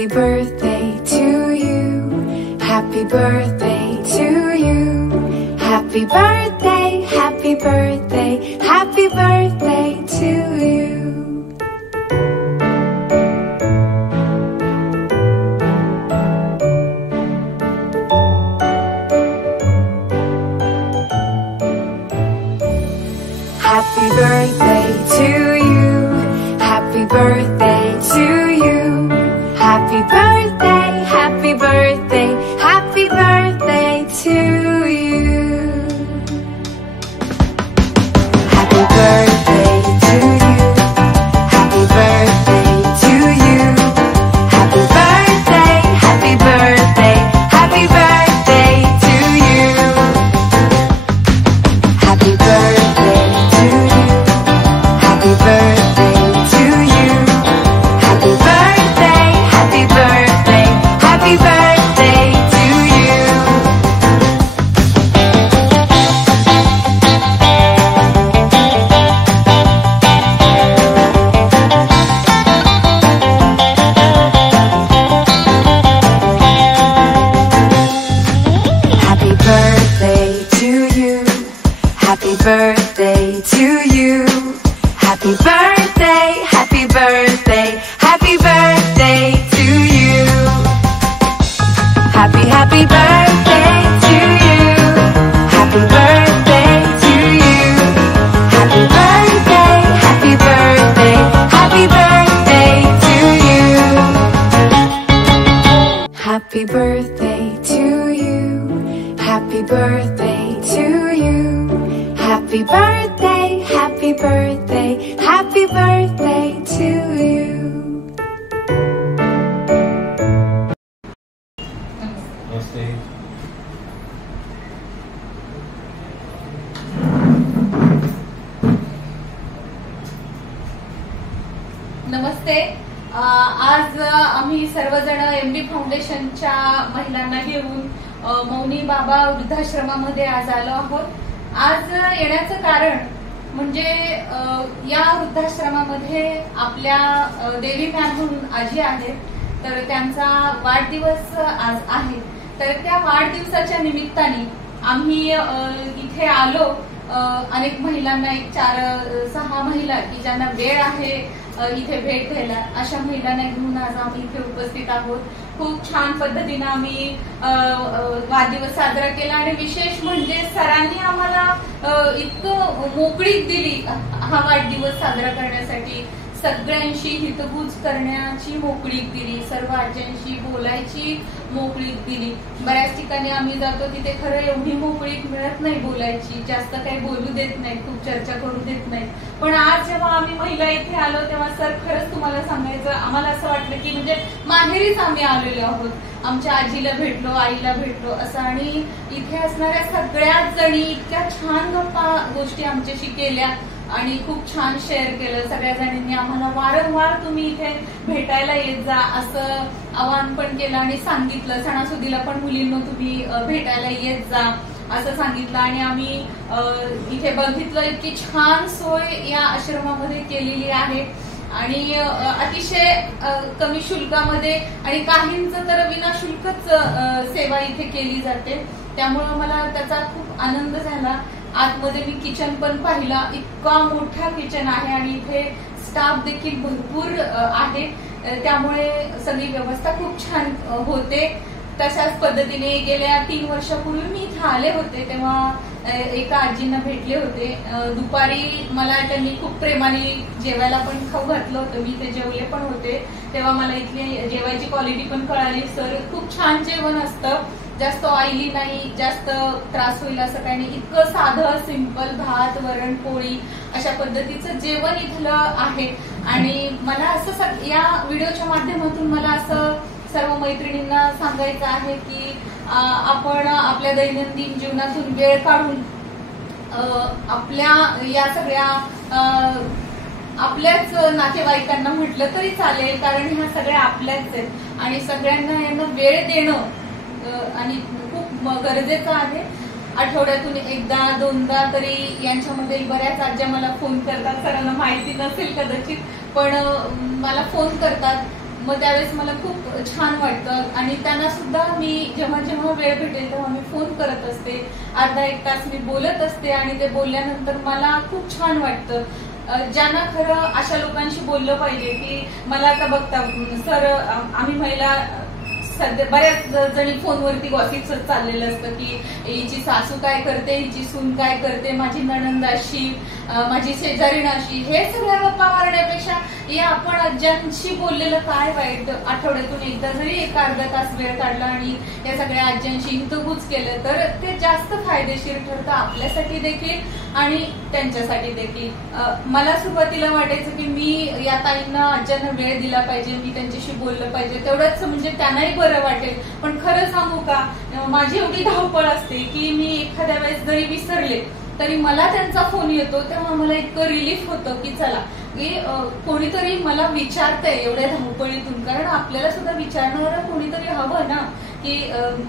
Happy birthday to you. Happy birthday to you. Happy birthday, happy birthday, happy birthday to you. Happy birthday to you. Happy birthday to you. Happy birthday, happy birthday, happy birthday to you. Happy birthday to you. Happy birthday to you. Happy birthday, happy birthday, happy birthday to you. Happy birthday to you. Happy birthday to you. Happy birthday, happy birthday, happy birthday to you. Happy birthday to you. Happy birthday to you. Happy birthday, happy birthday, happy birthday to you. Happy birthday to you. Happy birthday to you. Happy birthday, happy birthday, happy birthday to you. Happy birthday to you. Happy birthday to you. Happy birthday, happy birthday, happy birthday to you. नमस्ते. नमस्ते. आज आम्ही सर्वजण MD फाउंडेशनच्या महिलांना घेऊन मौनी बाबा वृद्धाश्रमामध्ये आज आलो आहोत. आज येण्याचं कारण म्हणजे या वृद्धाश्रमामध्ये आपल्या देवी मॅम म्हणून आजी आहेत, तर त्यांचा वाढदिवस आज आहे. तर त्या वाढदिवसाच्या निमित्ताने आम्ही इथे आलो. अनेक महिलांना, एक 4-6 महिला की ज्यांना वेळ आहे इथे भेट द्यायला, अशा महिलांना घेऊन आज आम्ही इथे उपस्थित आहोत. खूप छान पद्धतीने आम्ही वाढदिवस साजरा केला आणि विशेष म्हणजे सरांनी आम्हाला इतकं मोकळीक दिली हा वाढदिवस साजरा करण्यासाठी. सगळ्यांशी हितगुज करण्याची मोकळीक दिली, सर्व आज्यांशी बोलायची मोकळीक दिली. बऱ्याच ठिकाणी आम्ही जातो तिथे खरं एवढी मोकळीक मिळत नाही बोलायची, जास्त काही बोलू देत नाही, खूप चर्चा करू देत नाही. पण आज जेव्हा आम्ही महिला इथे आलो तेव्हा सर खरंच तुम्हाला सांगायचं, आम्हाला असं वाटलं की म्हणजे माहेरीच आम्ही आलेलो आहोत. आमच्या आजीला भेटलो, आईला भेटलो असं. आणि इथे असणाऱ्या सगळ्याच जणी इतक्या छान गप्पा गोष्टी आमच्याशी केल्या आणि खूप छान शेअर केलं. सगळ्या जणींनी आम्हाला वारंवार तुम्ही इथे भेटायला येत जा असं आवाहन पण केलं आणि सांगितलं. सणासुदीला पण मुलींना तुम्ही भेटायला येत जा असं सांगितलं. आणि आम्ही इथे बघितलं इतकी छान सोय या आश्रमामध्ये केलेली आहे आणि अतिशय कमी शुल्कामध्ये आणि काहींचं तर विनाशुल्कच सेवा इथे केली जाते. त्यामुळे मला त्याचा खूप आनंद झाला. आतमध्ये मी किचन पण पाहिला, इतका मोठा किचन आहे आणि इथे स्टाफ देखील भरपूर आहे. त्यामुळे सगळी व्यवस्था खूप छान होते. तशाच पद्धतीने गेल्या 3 वर्षापूर्वी मी इथे आले होते तेव्हा एका आजींना भेटले होते. दुपारी मला त्यांनी खूप प्रेमाने जेवायला पण खाऊ घातलं होतं. मी ते जेवले पण होते. तेव्हा मला इथली जेवायची क्वालिटी पण कळाली. सर खूप छान जेवण असतं, जास्त ऑइली नाही, जास्त त्रास होईल असं काही नाही. इतकं साधं सिंपल भात, वरण, पोळी अशा पद्धतीचं जेवण इथलं आहे. आणि मला असं या व्हिडिओच्या माध्यमातून मला असं सर्व मैत्रिणींना सांगायचं आहे की आपण आपल्या दैनंदिन जीवनातून वेळ काढून आपल्या या सगळ्या आपल्याच नातेवाईकांना म्हटलं तरी चालेल, कारण ह्या सगळ्या आपल्याच आहेत आणि सगळ्यांना यांना वेळ देणं आणि खूप गरजेचं आहे. आठवड्यातून एकदा दोनदा तरी यांच्यामध्ये बऱ्याच आज्या मला फोन करतात. सरांना माहिती नसेल कदाचित, पण मला फोन करतात मग त्यावेळेस मला खूप छान वाटतं आणि त्यांना सुद्धा मी जेव्हा जेव्हा वेळ भेटेल तेव्हा मी फोन करत असते, अर्धा एक तास मी बोलत असते आणि ते बोलल्यानंतर मला खूप छान वाटतं. ज्यांना खरं अशा लोकांशी बोललं पाहिजे की मला आता बघता सर, आम्ही महिला सध्या बऱ्याच जणी फोनवरती गॉसिप्स चाललेलं असतं की हिची सासू काय करते, हिची सून काय करते, माझी नणंद अशी, माझी शेजारीण अशी. हे सगळ्या गप्पा मारण्यापेक्षा या आपण आज्यांशी बोललेलं काय वाईट. आठवड्यातून एकदा जरी एक अर्धा तास वेळ काढला आणि या सगळ्या आज्यांशी हितगुज केलं तर ते जास्त फायदेशीर ठरतं आपल्यासाठी देखील आणि त्यांच्यासाठी देखील. मला सुरुवातीला वाटायचं की मी या ताईंना आज्यांना वेळ दिला पाहिजे, मी त्यांच्याशी बोललं पाहिजे, तेवढंच म्हणजे त्यांनाही बरं वाटेल. पण खरं सांगू का, माझी एवढी धावपळ असते की मी एखाद्या वेळेस जरी विसरले तरी मला त्यांचा फोन येतो तेव्हा मला इतकं रिलीफ होतं की चला की कोणीतरी मला विचारतंय एवढ्या धावपळीतून. कारण आपल्याला सुद्धा विचारणारं कोणीतरी हवं ना की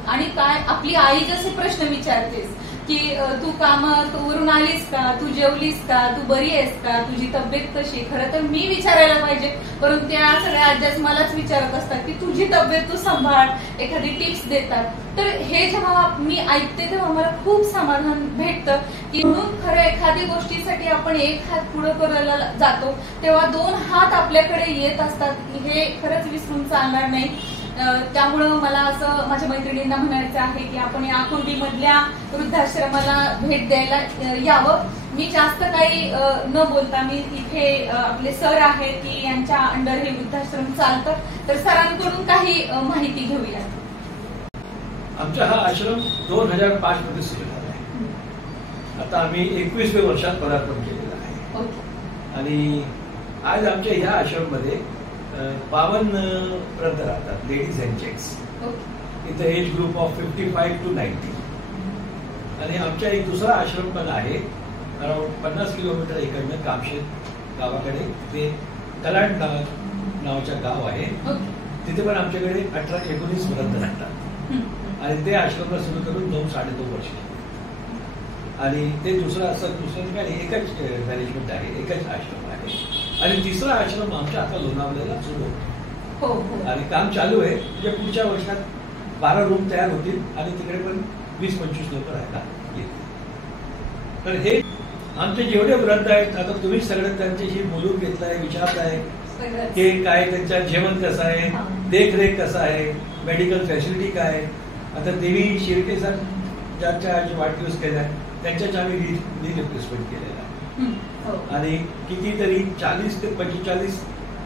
आणि काय आपली आई जसे प्रश्न विचारतेस की तू कामावरून आलीस का, तू जेवलीस का, तू बरी आहेस का, तुझी तब्येत कशी. खरं तर मी विचारायला पाहिजे, परंतु त्या सगळ्या आज्याच मलाच विचारत असतात की तुझी तब्येत तू सांभाळ, एखादी टिप्स देतात. तर हे जेव्हा मी ऐकते तेव्हा मला खूप समाधान भेटतं की म्हणून खरं एखादी गोष्टीसाठी आपण एक हात पुढे करायला जातो तेव्हा दोन हात आपल्याकडे येत असतात, हे खरंच विसरून चालणार नाही. त्यामुळं मला असं माझ्या मैत्रिणींना म्हणायचं आहे की आपण या कुर्डीमधल्या वृद्धाश्रमाला भेट द्यायला यावं. मी जास्त काही न बोलता मी इथे आपले सर आहेत की यांच्या अंडर हे वृद्धाश्रम चालतं, तर सरांकडून काही माहिती घेऊया. आमचा हा आश्रम 2005 मध्ये सुरू झाला आहे. आता आम्ही 21व्या वर्षात पदार्पण केलेलं आहे आणि आज आमच्या ह्या आश्रममध्ये 52 पर्यंत राहतात, लेडीज अँड जेंट्स. इथं एज ग्रुप ऑफ 55 to 90. आणि आमच्या एक दुसरा आश्रम पण आहे अराउंड 50 किलोमीटर इकडनं कामशेत गावाकडे. ते कलांड नावाचं गाव आहे, तिथे पण आमच्याकडे 18-19 पर्यंत राहतात. आणि ते आश्रम सुरू करून 2-2.5 वर्ष आणि ते दुसरं काय एकच मॅनेजमेंट आहे, एकच आश्रम आहे. आणि तिसरा आश्रम आमच्या आता लोणावळ्याला सुरू होतो आणि काम चालू आहे. म्हणजे पुढच्या वर्षात 12 रूम तयार होतील आणि तिकडे पण 20-25 लोक राहायला येतील. तर हे आमचे जेवढे वृद्ध आहेत, आता तुम्ही सगळं त्यांच्याशी बोलून घेतलाय, विचारताय की काय त्यांचं जेवण कसं आहे, देखरेख कसं आहे, मेडिकल फॅसिलिटी काय. आता देवी शिर्के सर ज्यांच्या आज वाढदिवस केलाय त्यांच्याच आम्ही नी रिप्लेसमेंट केलेला आहे आणि कितीतरी 40 ते 45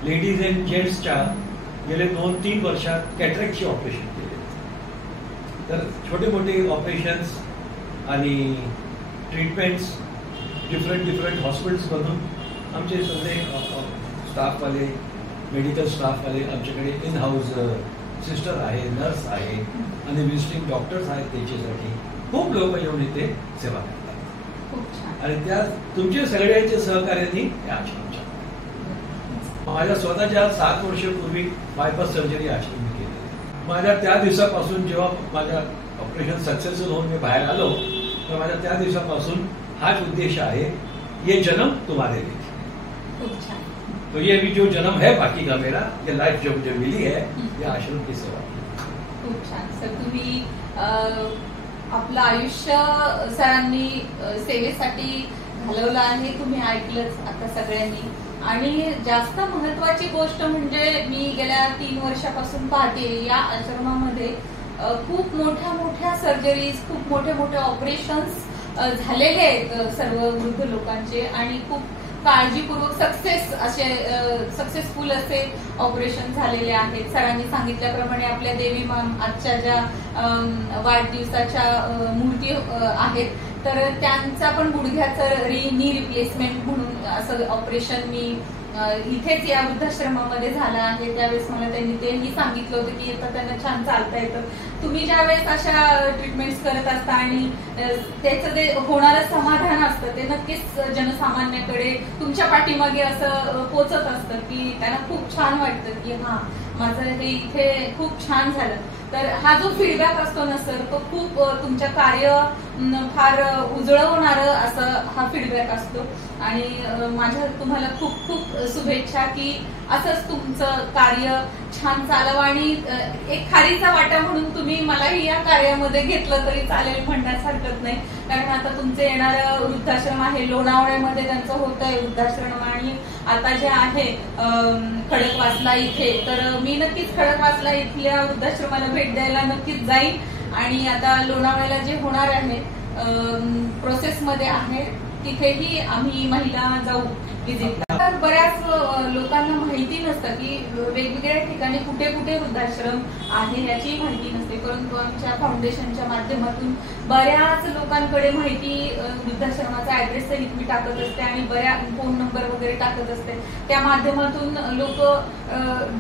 लेडीज अँड जेंट्सच्या गेले 2-3 वर्षात कॅटरॅक्टचे ऑपरेशन केले. तर छोटे मोठे ऑपरेशन्स आणि ट्रीटमेंट्स डिफरंट हॉस्पिटल्समधून आमचे सगळे स्टाफवाले, मेडिकल स्टाफवाले आमच्याकडे इन हाऊस सिस्टर आहे, नर्स आहे आणि विजिटिंग डॉक्टर्स आहेत. त्याच्यासाठी खूप लोक येऊन इथे सेवा करतात आणि त्या तुमच्या सगळ्यांच्या सहकार्याने या आश्रमच्या. माझ्या स्वतःच्या 7 वर्षापूर्वी बायपास सर्जरी आश्रम केली. माझ्या त्या दिवसापासून जेव्हा माझ्या ऑपरेशन सक्सेसफुल होऊन मी बाहेर आलो तर माझ्या त्या दिवसापासून हाच उद्देश आहे, ये जन्म तुम्हारे लिए. तो ये भी जो जन्म है बाकी का मेरा, ये लाइफ जो मुझे मिली है ये आश्रम की सेवा. खूप छान सर, तुम्ही आपलं आयुष्य सरांनी सेवेसाठी घालवलं आहे, तुम्ही ऐकलंच आता सगळ्यांनी. आणि जास्त महत्वाची गोष्ट म्हणजे मी गेल्या 3 वर्षापासून पाहते या आश्रमामध्ये खूप मोठ्या सर्जरीज, खूप मोठे ऑपरेशन्स झालेले आहेत सर्व वृद्ध लोकांचे आणि खूप काळजीपूर्वक सक्सेसफुल असे ऑपरेशन झालेले आहेत. सरांनी सांगितल्याप्रमाणे आपल्या देवी मॅम आजच्या ज्या वाढदिवसाच्या मूर्ती आहेत तर त्यांचा पण गुडघ्याचं नी रिप्लेसमेंट म्हणून असं ऑपरेशन मी इथेच या वृद्धाश्रमामध्ये झालं आहे. त्यावेळेस मला त्यांनी तेही सांगितलं होतं की आता त्यांना छान चालता येतं. तुम्ही ज्यावेळेस अशा ट्रीटमेंट्स करत असता आणि त्याचं ते होणारं समाधान असतं ते नक्कीच जनसामान्याकडे तुमच्या पाठीमागे असं पोचत असतं की त्यांना खूप छान वाटतं की हा माझं हे इथे खूप छान झालं. तर हा जो फीडबॅक असतो ना सर तो खूप तुमच्या कार्य फार उजळवणारं असं हा फीडबॅक असतो. आणि माझ्या तुम्हाला खूप खूप शुभेच्छा की असंच तुमचं कार्य छान चालव आणि एक खारीचा वाटा म्हणून तुम्ही मलाही या कार्यामध्ये घेतलं तरी चालेल म्हणण्यास हरकत नाही. कारण आता तुमचं येणारं वृद्धाश्रम आहे लोणावळ्यामध्ये, त्यांचं होत आहे वृद्धाश्रम, आणि आता जे आहे खडकवासला इथे, तर मी नक्कीच खडकवासला इथल्या वृद्धाश्रमाला भेट द्यायला नक्कीच जाईन. आणि आता लोणावळ्याला जे होणार आहे प्रोसेसमध्ये आहे तिथेही आम्ही महिला जाऊ विजिट. तर बऱ्याच लोकांना माहिती नसतं की वेगवेगळ्या ठिकाणी कुठे कुठे वृद्धाश्रम आहे याची माहिती नसते, परंतु आमच्या फाउंडेशनच्या माध्यमातून बऱ्याच लोकांकडे माहिती वृद्धाश्रमाचा ऍड्रेस सहित मी टाकत असते आणि बऱ्याच फोन नंबर वगैरे टाकत असते. त्या माध्यमातून लोक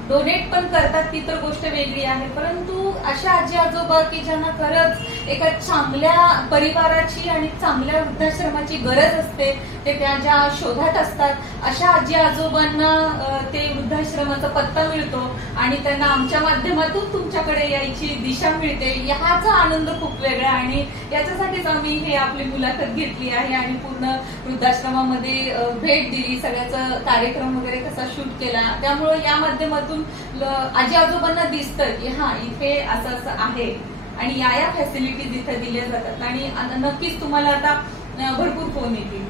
डोनेट पण करतात, ती तर गोष्ट वेगळी आहे. परंतु अशा आजी आजोबा की ज्यांना खरंच एका चांगल्या परिवाराची आणि चांगल्या वृद्धाश्रमाची गरज असते, ते त्या शोधात असतात, अशा आजी आजोबांना ते वृद्धाश्रमाचा पत्ता मिळतो आणि त्यांना आमच्या माध्यमातून तुमच्याकडे यायची दिशा मिळते. ह्याचा आनंद खूप वेगळा आणि याच्यासाठीच आम्ही हे आपली मुलाखत घेतली आहे आणि पूर्ण वृद्धाश्रमामध्ये भेट दिली, सगळ्याचा कार्यक्रम वगैरे कसा शूट केला. त्यामुळे या माध्यमातून आजी आजोबांना दिसतं की हा इथे असं असं आहे आणि या फॅसिलिटीज इथे दिल्या जातात. आणि नक्कीच तुम्हाला आता भरपूर फोन येतील.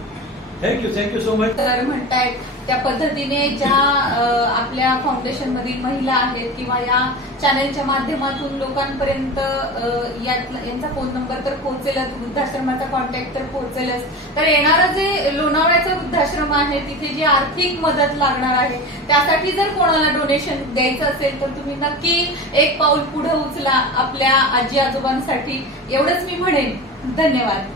Thank you so much. तर म्हणतायत त्या पद्धतीने ज्या आपल्या फाउंडेशन मधील महिला आहेत किंवा या चॅनलच्या माध्यमातून लोकांपर्यंत यांचा फोन नंबर तर पोहोचेलच, वृद्धाश्रमाचा कॉन्टॅक्ट तर पोहोचेलच. तर येणारं जे लोणावळ्याचं वृद्धाश्रम आहे तिथे जी आर्थिक मदत लागणार आहे त्यासाठी जर कोणाला डोनेशन द्यायचं असेल तर तुम्ही नक्की एक पाऊल पुढे उचला आपल्या आजी आजोबांसाठी, एवढंच मी म्हणेन. धन्यवाद.